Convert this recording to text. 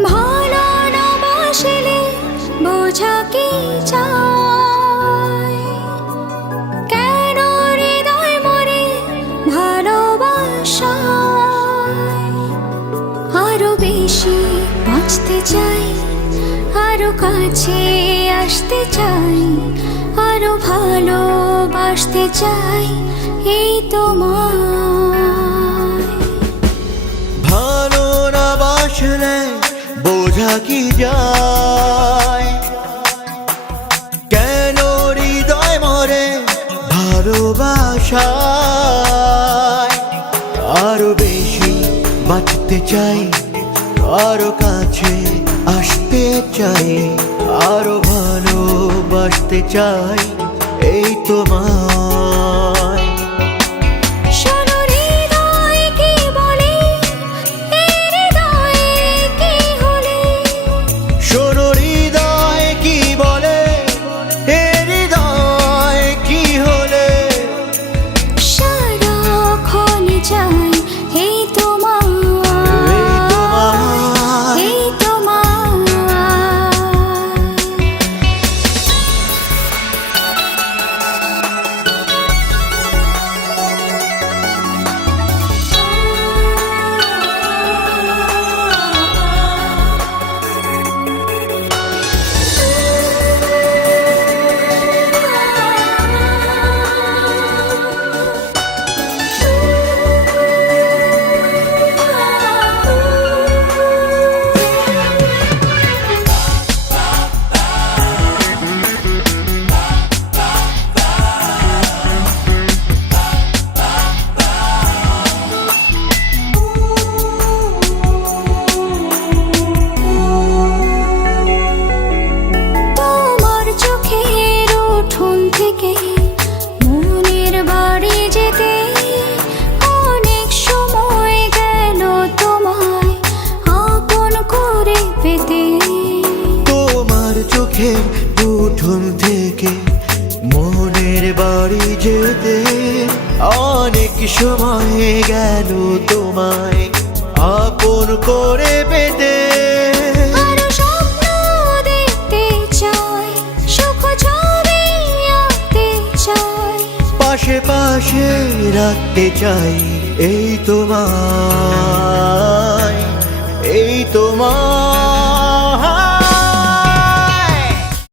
ভালো না বাসলে বোঝা কি চায়, কেন হৃদয় মরে ভালোবাসায়। আরো বেশি বাঁচতে চাই, আরো কাছে আসতে চাই, আরো ভালোবাসতে চাই এই তোমায়। ভালো না বাসলে বোঝা কি যায়, কেন হৃদয় মরে ভালোবাসায়। আরো বেশি বাঁচতে চাই, আরো কাছে আসতে চাই, আরো ভালোবাসতে চাই এই তোমায়। শোনো হৃদয় কি বলে, এই হৃদয়ে কি হলে। শোনো হৃদয় কি বলে, এ হৃদয় কি হলে। সারাক্ষণ চাই এই তোমায়, এই তোমায়। তোমার চোখের উঠোন থেকে মনের বাড়ি যেতে অনেক সময় গেল তোমায় আপন করে পেতে। তোমার চোখের উঠোন থেকে মনের বাড়ি যেতে অনেক সময় গেল তোমায় আপন করে পেতে। আরো স্বপ্ন দেখতে চাই, সুখ ছবি আঁকতে চাই, পাশে পাশে রাখতে চাই এই তোমায়, এই তোমায়।